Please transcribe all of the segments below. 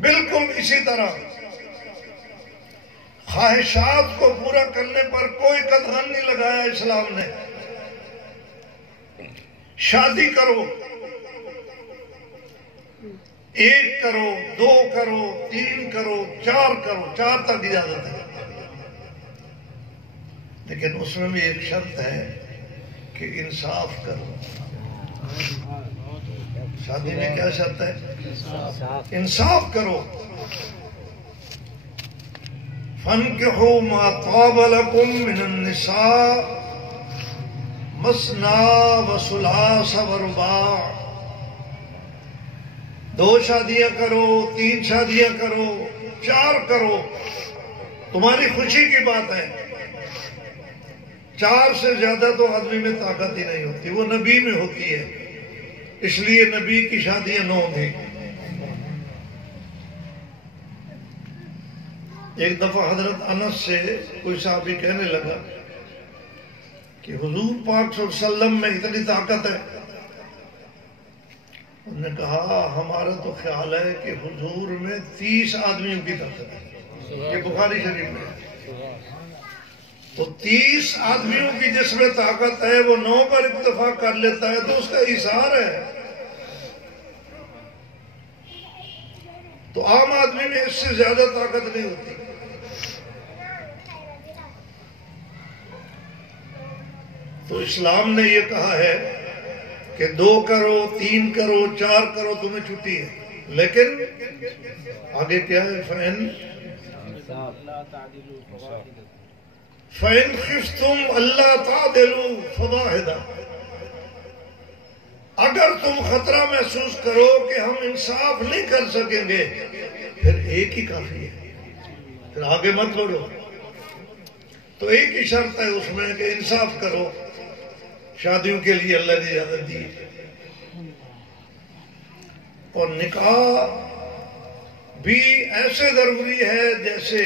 بالکل اسی طرح خواہشات کو پورا کرنے پر کوئی قدغن نہیں لگایا اسلام نے۔ شادی کرو، ایک کرو، دو کرو، تین کرو، چار کرو، چار تک اجازت ہے، لیکن اس میں بھی ایک شرط ہے کہ انصاف کرو۔ شادی میں کیا شرط ہے؟ انصاف کرو۔ فَانْكِحُوا مَا طَابَ لَكُم مِّنَ النِّسَاءِ مَثْنَىٰ وَثُلَاثَ وَرُبَاعَ۔ دو شادیاں کرو، تین شادیاں کرو، چار کرو، تمہاری خوشی کی بات ہے۔ چار سے زیادہ تو آدمی میں طاقت ہی نہیں ہوتی، وہ نبی میں ہوتی ہے، اس لیے نبی کی شادیاں 9 تھیں۔ ایک دفعہ حضرت انس سے کوئی صحابی کہنے لگا کہ حضور پاک صلی اللہ علیہ وسلم میں اتنی طاقت ہے۔ انہوں نے کہا ہمارا تو خیال ہے کہ حضور میں 30 آدمیوں کی طاقت ہے، یہ بخاری شریف میں ہے۔ تو 30 آدمیوں کی جس میں طاقت ہے وہ 9 پر اتفاق کر لیتا ہے تو اس کا اظہار ہے۔ تو عام آدمی میں اس سے زیادہ طاقت نہیں ہوتی۔ تو اسلام نے یہ کہا ہے کہ 2 کرو، 3 کرو، 4 کرو، تمہیں چھٹی ہے، لیکن آگے کیا ہے؟ فَإِنْ خِفْتُمْ أَلَّا تَعْدِلُوا فَوَاحِدًا۔ اگر تم خطرہ محسوس کرو کہ ہم انصاف نہیں کر سکیں گے پھر ایک ہی کافی ہے، پھر آگے مت بڑھو۔ تو ایک ہی شرط ہے اس میں کہ انصاف کرو۔ شادیوں کے لیے اللہ نے اجازت دی، اور نکاح بھی ایسے ضروری ہے جیسے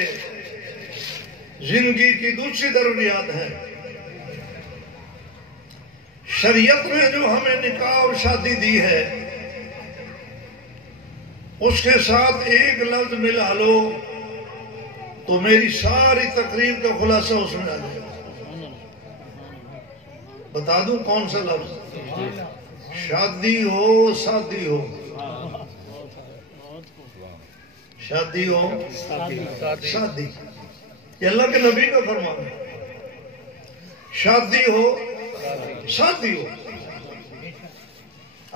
زندگی کی دوسری ضروریات ہیں۔ شریعت نے جو ہمیں نکاح اور شادی دی ہے اس کے ساتھ ایک لفظ ملا لو تو میری ساری تقریر کا خلاصہ اس میں آ جائے گا۔ بتا دوں کون سا لفظ؟ شادی ہو، شادی ہو، شادی ہو، شادی، یہ اللہ کے نبی کا فرمان ہے۔ شادی ہو، شادی ہو۔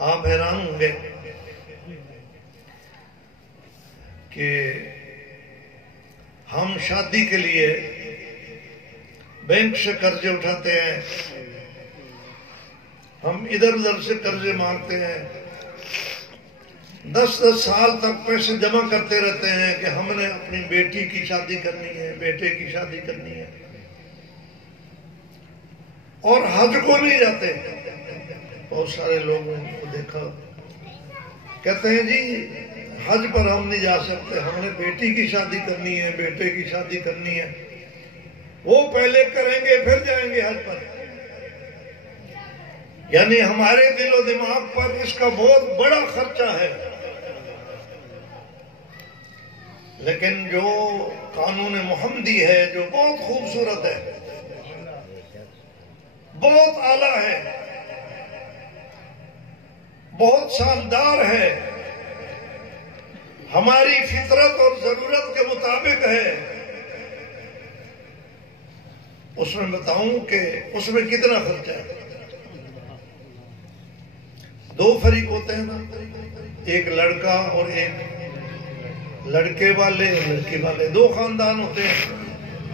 آپ حیران ہوں گے کہ ہم شادی کے لیے بینک سے قرضے اٹھاتے ہیں، ہم ادھر ادھر سے قرضے مانگتے ہیں، 10 سال تک پیسے جمع کرتے رہتے ہیں کہ ہم نے اپنی بیٹی کی شادی کرنی ہے، بیٹے کی شادی کرنی ہے، اور حج کو نہیں جاتے۔ بہت سارے لوگوں کو دیکھا کہتے ہیں جی حج پر ہم نہیں جا سکتے، ہم نے بیٹی کی شادی کرنی ہے، بیٹے کی شادی کرنی ہے، وہ پہلے کریں گے پھر جائیں گے حج پر۔ یعنی ہمارے دل و دماغ پر اس کا بہت بڑا خرچہ ہے، لیکن جو قانون محمدی ہے جو بہت خوبصورت ہے، بہت اعلیٰ ہے، بہت شاندار ہے، ہماری فطرت اور ضرورت کے مطابق ہے، اس میں بتاؤں کہ اس میں کتنا خرچہ ہے۔ 2 فریق ہوتے ہیں نا، ایک لڑکا اور ایک لڑکے والے اور لڑکی والے، 2 خاندان ہوتے ہیں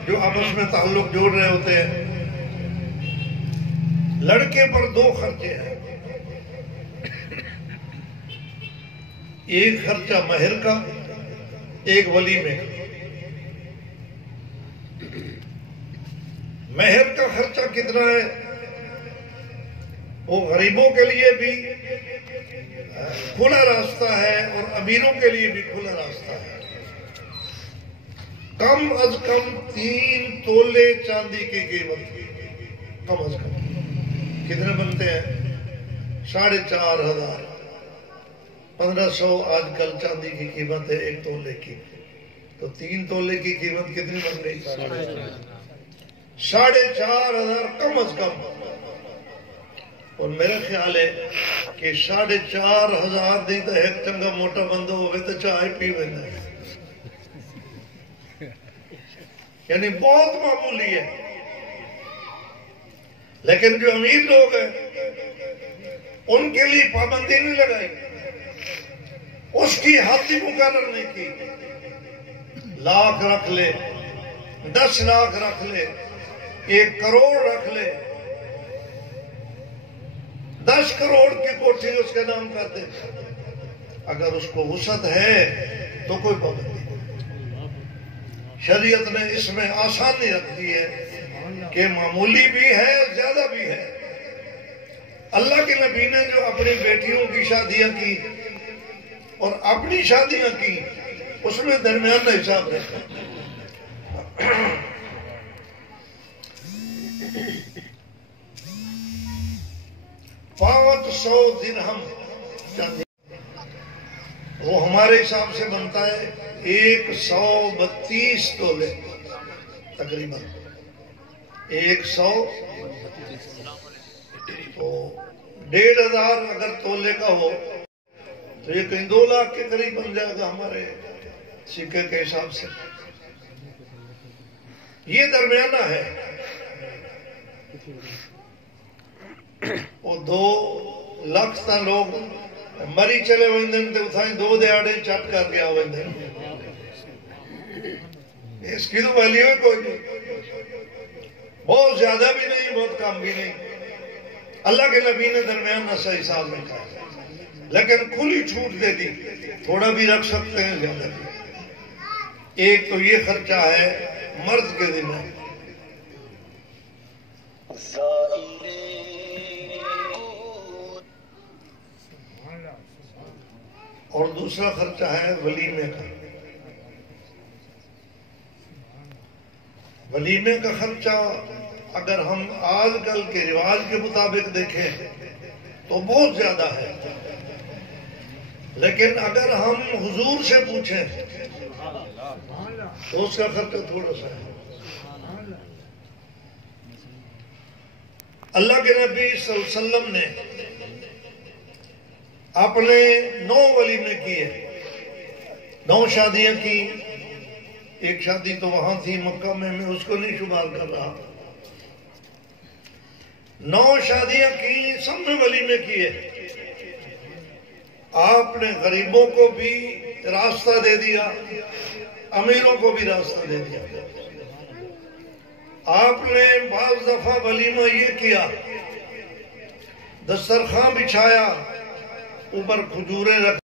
جو آپس میں تعلق جوڑ رہے ہوتے ہیں۔ لڑکے پر 2 خرچے ہیں، ایک خرچہ مہر کا، ایک ولیمے کا۔ مہر کا خرچہ کتنا ہے؟ وہ غریبوں کے لیے بھی کھلا راستہ ہے اور امیروں کے لیے بھی کھلا راستہ ہے۔ کم از کم 3 تولے چاندی کی قیمت، کم از کم کتنے بنتے ہیں؟ 4,500۔ 1500 آج کل چاندی کی قیمت ہے 1 تولے کی، تو 3 تولے کی قیمت کتنی بن گئی؟ 4,500 کم از کم۔ اور میرا خیال ہے کہ 4,500 دی تو ایک چنگا موٹا بندہ ہوئے تو چائے پی لینا ہے، یعنی بہت معمولی ہے۔ لیکن جو امیر لوگ ہیں ان کے لیے پابندی نہیں لگائی، اس کی حد ہی مقرر نہیں کی۔ لاکھ رکھ لے، 10 لاکھ رکھ لے، 1 کروڑ رکھ لے، 10 کروڑ کی کوٹھی اس کے نام کر دے، اگر اس کو وسعت ہے تو کوئی پابندی نہیں۔ شریعت نے اس میں آسانی رکھ دی ہے کہ معمولی بھی ہے، زیادہ بھی ہے۔ اللہ کے نبی نے جو اپنی بیٹیوں کی شادیاں کی اور اپنی شادیاں کی، اس میں درمیان حساب رکھا۔ 500 درہم چاندی، وہ ہمارے حساب سے بنتا ہے 132 تولے تقریباً، 100 تو 1,500 اگر تولے کا ہو تو یہ کہیں 2 لاکھ کے قریب بن جائے گا ہمارے سکے کے حساب سے۔ یہ درمیانہ ہے، وہ 2 لاکھ تا لوگ مری چلے ویندن تے اتھائیں 2 دیاڑے چٹ کر گیا ویندن، اس کی تو ویلیو ہے کوئی نہیں، بہت زیادہ بھی نہیں بہت کم بھی نہیں۔ اللہ کے نبی نے درمیان سا حساب میں کہا، لیکن کھلی چھوٹ دے دی، تھوڑا بھی رکھ سکتے ہیں زیادہ بھی۔ ایک تو یہ خرچہ ہے مرد کے ذمہ، اور دوسرا خرچہ ہے ولیمے کا۔ ولیمے کا خرچہ اگر ہم آج کل کے رواج کے مطابق دیکھیں تو بہت زیادہ ہے، لیکن اگر ہم حضور سے پوچھیں تو اس کا خرچہ تھوڑا سا ہے۔ اللہ کے نبی صلی اللہ علیہ وسلم نے اپنے 9 ولیمے کیے، 9 شادیاں کی۔ ایک شادی تو وہاں تھی مکہ میں اس کو نہیں شمار کر رہا، 9 شادیاں کی، سب میں ولیمے کیے۔ آپ نے غریبوں کو بھی راستہ دے دیا، امیروں کو بھی راستہ دے دیا۔ آپ نے بعض دفعہ ولیمہ یہ کیا، دسترخوان بچھایا، اوپر کھجوریں رکھ